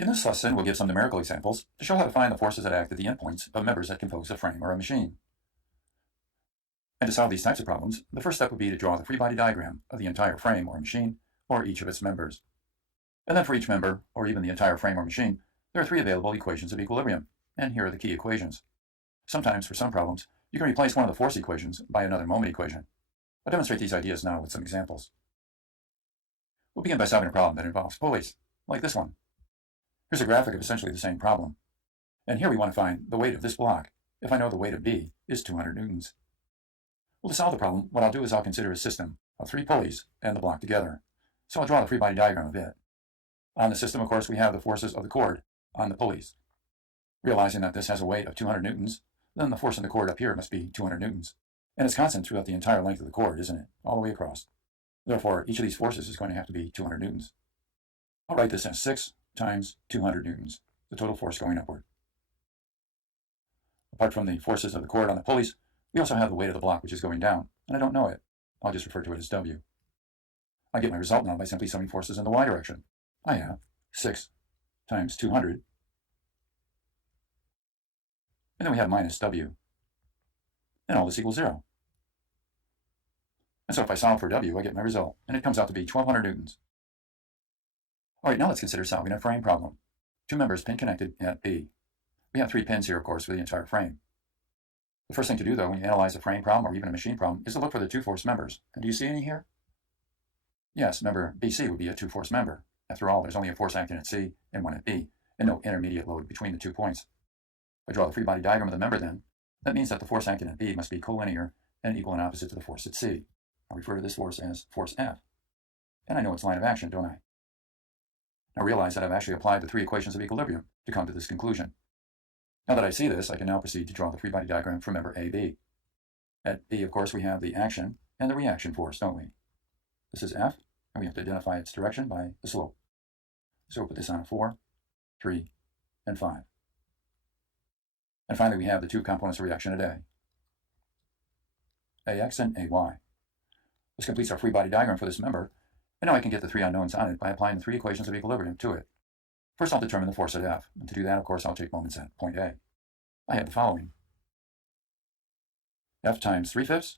In this lesson, we'll give some numerical examples to show how to find the forces that act at the endpoints of members that compose a frame or a machine. And to solve these types of problems, the first step would be to draw the free body diagram of the entire frame or machine, or each of its members. And then for each member, or even the entire frame or machine, there are three available equations of equilibrium, and here are the key equations. Sometimes, for some problems, you can replace one of the force equations by another moment equation. I'll demonstrate these ideas now with some examples. We'll begin by solving a problem that involves pulleys, like this one. Here's a graphic of essentially the same problem. And here we want to find the weight of this block, if I know the weight of B is 200 newtons. Well, to solve the problem, what I'll do is I'll consider a system of 3 pulleys and the block together. So I'll draw the free body diagram of it. On the system, of course, we have the forces of the cord on the pulleys. Realizing that this has a weight of 200 newtons, then the force in the cord up here must be 200 newtons. And it's constant throughout the entire length of the cord, isn't it? All the way across. Therefore, each of these forces is going to have to be 200 newtons. I'll write this as 6 times 200 newtons, the total force going upward. Apart from the forces of the cord on the pulleys, we also have the weight of the block, which is going down, and I don't know it. I'll just refer to it as W. I get my result now by simply summing forces in the y direction. I have 6 times 200, and then we have minus W, and all this equals 0. And so if I solve for W, I get my result, and it comes out to be 1200 newtons. All right, now let's consider solving a frame problem. 2 members pin connected at B. We have 3 pins here, of course, for the entire frame. The first thing to do, though, when you analyze a frame problem or even a machine problem, is to look for the 2 force members. And do you see any here? Yes, member BC would be a 2 force member. After all, there's only a force acting at C and one at B, and no intermediate load between the 2 points. If I draw the free body diagram of the member, then, that means that the force acting at B must be collinear and equal and opposite to the force at C. I'll refer to this force as force F. And I know its line of action, don't I? Now realize that I've actually applied the 3 equations of equilibrium to come to this conclusion. Now that I see this, I can now proceed to draw the free body diagram for member AB. At B, of course, we have the action and the reaction force, don't we? This is F, and we have to identify its direction by the slope. So we'll put this on 4, 3, and 5. And finally, we have the 2 components of reaction at A, AX and AY. This completes our free body diagram for this member, and now I can get the 3 unknowns on it by applying the 3 equations of equilibrium to it. First, I'll determine the force at F, and to do that, of course, I'll take moments at point A. I have the following. F times 3/5,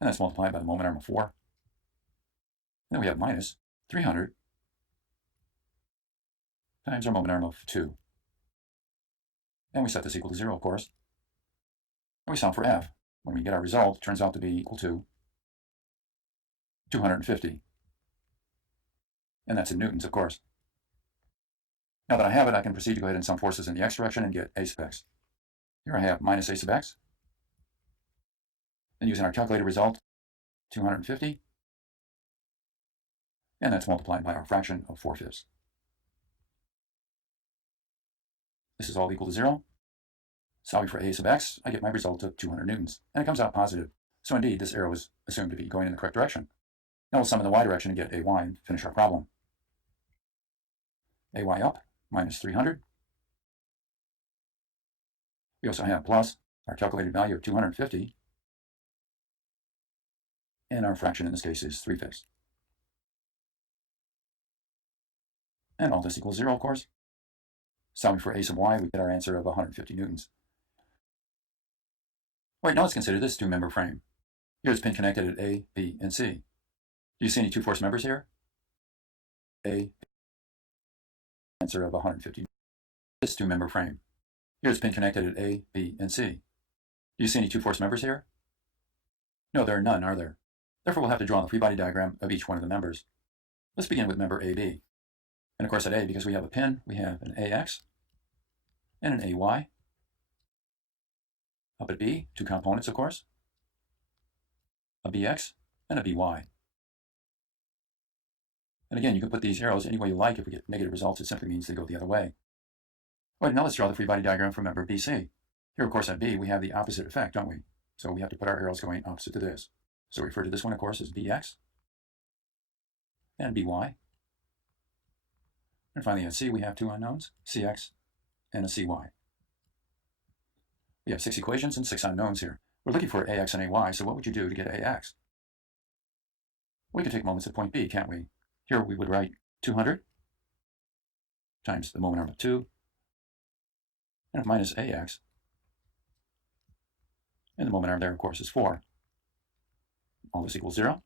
and that's multiplied by the moment arm of 4. And then we have minus 300 times our moment arm of 2. And we set this equal to 0, of course. And we solve for F. When we get our result, it turns out to be equal to 250. And that's in newtons, of course. Now that I have it, I can proceed to go ahead and sum forces in the x direction and get A sub x. Here I have minus A sub x. And using our calculated result, 250. And that's multiplied by our fraction of 4/5. This is all equal to 0. Solving for A sub x, I get my result of 200 newtons. And it comes out positive. So indeed, this arrow is assumed to be going in the correct direction. Now we'll sum in the y direction and get AY and finish our problem. AY up, minus 300. We also have plus our calculated value of 250. And our fraction in this case is 3/5. And all this equals 0, of course. Solving for A sub y, we get our answer of 150 newtons. All right, now let's consider this 2-member frame. Here's pin connected at A, B, and C. Do you see any 2 force members here? A, answer of 150. This 2-member frame. Here's pin connected at A, B, and C. Do you see any 2 force members here? No, there are none, are there? Therefore, we'll have to draw the free body diagram of each one of the members. Let's begin with member AB. And of course at A, because we have a pin, we have an AX and an AY. Up at B, 2 components, of course. A BX and a BY. And again, you can put these arrows any way you like. If we get negative results, it simply means they go the other way. All right, now let's draw the free body diagram for member BC. Here, of course, at B, we have the opposite effect, don't we? So we have to put our arrows going opposite to this. So we refer to this one, of course, as BX and BY. And finally, at C, we have 2 unknowns, CX and a CY. We have 6 equations and 6 unknowns here. We're looking for AX and AY, so what would you do to get AX? We could take moments at point B, can't we? Here we would write 200 times the moment arm of 2, and minus AX. And the moment arm there, of course, is 4. All this equals 0. And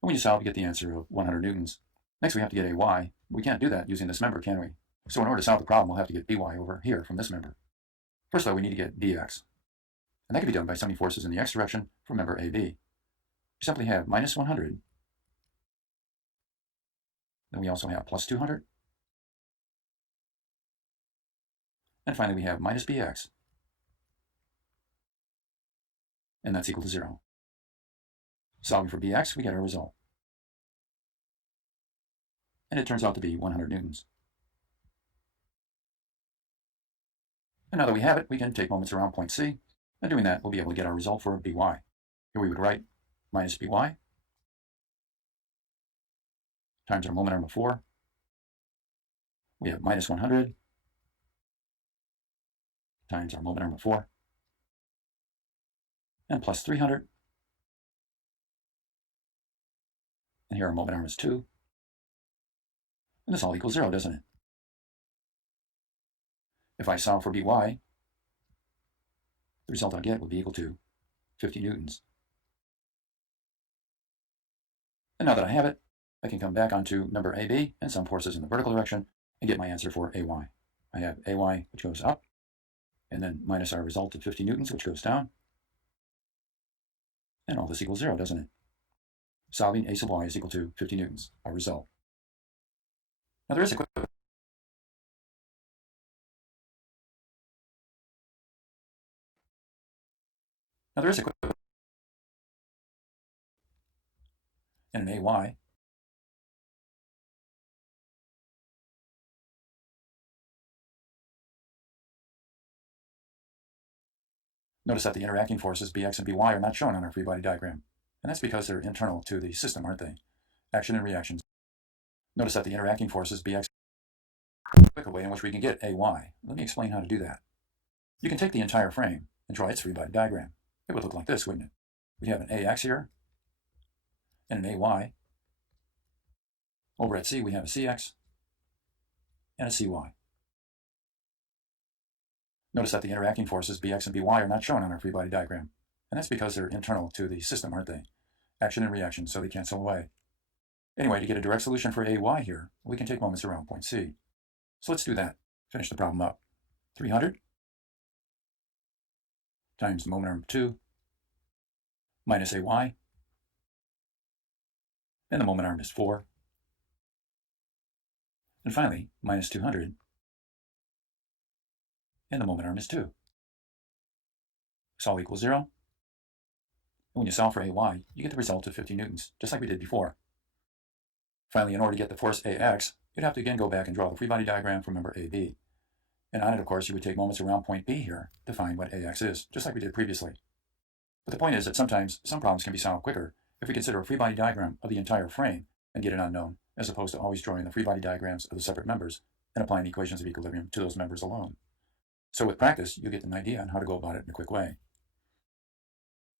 when you solve, you get the answer of 100 newtons. Next, we have to get AY. We can't do that using this member, can we? So in order to solve the problem, we'll have to get BY over here from this member. First, though, we need to get BX. And that can be done by summing forces in the x direction from member AB. We simply have minus 100. Then we also have plus 200. And finally, we have minus BX. And that's equal to 0. Solving for BX, we get our result. And it turns out to be 100 newtons. And now that we have it, we can take moments around point C, and doing that, we'll be able to get our result for BY. Here we would write minus BY times our moment arm of 4. We have minus 100 times our moment arm of 4, and plus 300. And here our moment arm is 2. And this all equals 0, doesn't it? If I solve for BY, the result I get would be equal to 50 newtons. And now that I have it, I can come back onto member AB and sum forces in the vertical direction and get my answer for AY. I have AY, which goes up, and then minus our result of 50 newtons, which goes down. And all this equals 0, doesn't it? Solving A sub Y is equal to 50 newtons, our result. Now there is a quick and an AY. Notice that the interacting forces BX and BY are not shown on our free body diagram, and that's because they're internal to the system, aren't they? Action and reactions. Notice that the interacting forces BX are a quicker way in which we can get AY. Let me explain how to do that. You can take the entire frame and draw its free body diagram. It would look like this, wouldn't it? We'd have an AX here and an AY. Over at C, we have a CX and a CY. Notice that the interacting forces BX and BY are not shown on our free body diagram, and that's because they're internal to the system, aren't they? Action and reaction, so they cancel away. Anyway, to get a direct solution for AY here, we can take moments around point C. So let's do that. Finish the problem up. 300 times the moment arm of 2 minus AY, and the moment arm is 4. And finally, minus 200, and the moment arm is 2. This all equals 0. And when you solve for AY, you get the result of 50 newtons, just like we did before. Finally, in order to get the force AX, you'd have to again go back and draw the free body diagram from member AB. And on it, of course, you would take moments around point B here to find what AX is, just like we did previously. But the point is that sometimes some problems can be solved quicker if we consider a free body diagram of the entire frame and get an unknown, as opposed to always drawing the free body diagrams of the separate members and applying the equations of equilibrium to those members alone. So with practice, you'll get an idea on how to go about it in a quick way.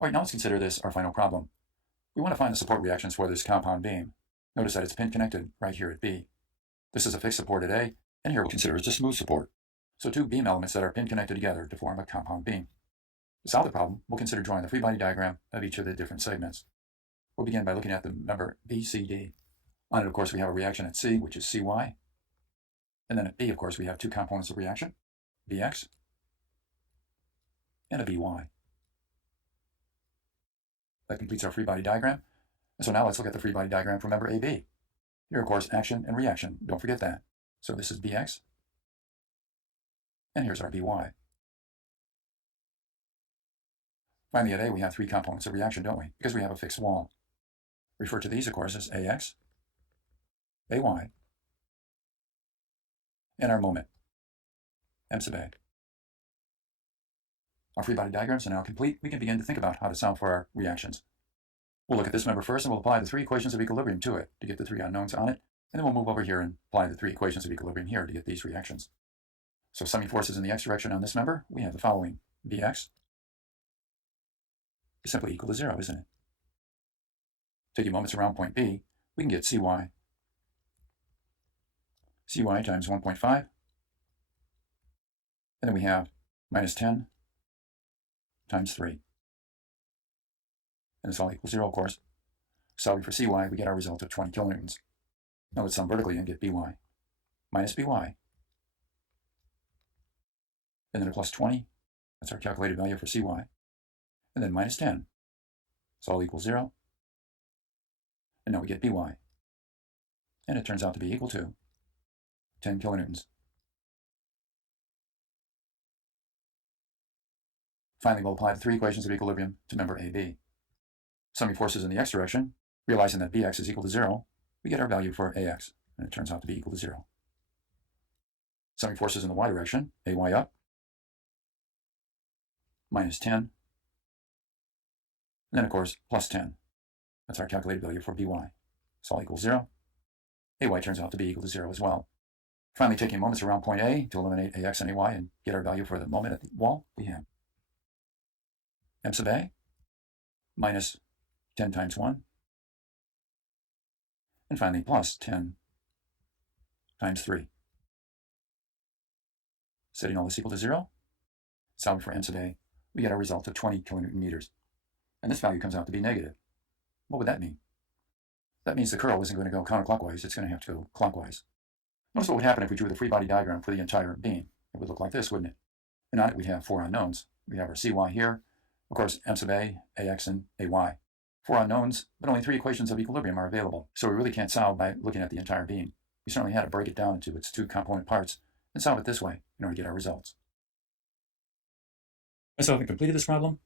All right, now let's consider this our final problem. We want to find the support reactions for this compound beam. Notice that it's pin connected right here at B. This is a fixed support at A, and here we'll consider it's a smooth support. So two beam elements that are pin connected together to form a compound beam. To solve the problem, we'll consider drawing the free body diagram of each of the different segments. We'll begin by looking at the member BCD. On it, of course, we have a reaction at C, which is CY. And then at B, of course, we have two components of reaction, BX and a BY. That completes our free body diagram. And so now let's look at the free body diagram for member AB. Here, of course, action and reaction. Don't forget that. So this is BX. And here's our BY. Finally, at A, we have three components of reaction, don't we? Because we have a fixed wall. Refer to these, of course, as AX, AY, and our moment, M sub A. Our free body diagrams are now complete. We can begin to think about how to solve for our reactions. We'll look at this member first, and we'll apply the three equations of equilibrium to it to get the three unknowns on it. And then we'll move over here and apply the three equations of equilibrium here to get these reactions. So summing forces in the x direction on this member, we have the following. Bx is simply equal to 0, isn't it? Taking moments around point B, we can get Cy cy times 1.5. And then we have minus 10 times 3. And this all equals 0, of course. Solving for cy, we get our result of 20 kilonewtons. Now let's sum vertically and get by. Minus by. And then a plus 20. That's our calculated value for cy. And then minus 10. So all equals 0. And now we get by. And it turns out to be equal to 10 kilonewtons. Finally, we'll apply the three equations of equilibrium to member AB. Summing forces in the x direction, realizing that bx is equal to 0, we get our value for ax, and it turns out to be equal to 0. Summing forces in the y direction, ay up, minus 10, and then, of course, plus 10. That's our calculated value for by. So all equals 0. Ay turns out to be equal to 0 as well. Finally, taking moments around point A to eliminate ax and ay and get our value for the moment at the wall, we have m sub a minus 10 times 1, and finally plus 10 times 3. Setting all this equal to 0, solving for m sub a, we get our result of 20 kilonewton meters. And this value comes out to be negative. What would that mean? That means the curl isn't going to go counterclockwise, it's going to have to go clockwise. Notice what would happen if we drew the free body diagram for the entire beam. It would look like this, wouldn't it? And on it we'd have four unknowns. We'd have our cy here, of course m sub a, ax, and ay. Four unknowns, but only three equations of equilibrium are available, so we really can't solve by looking at the entire beam. We certainly had to break it down into its two component parts and solve it this way in order to get our results. So having completed this problem,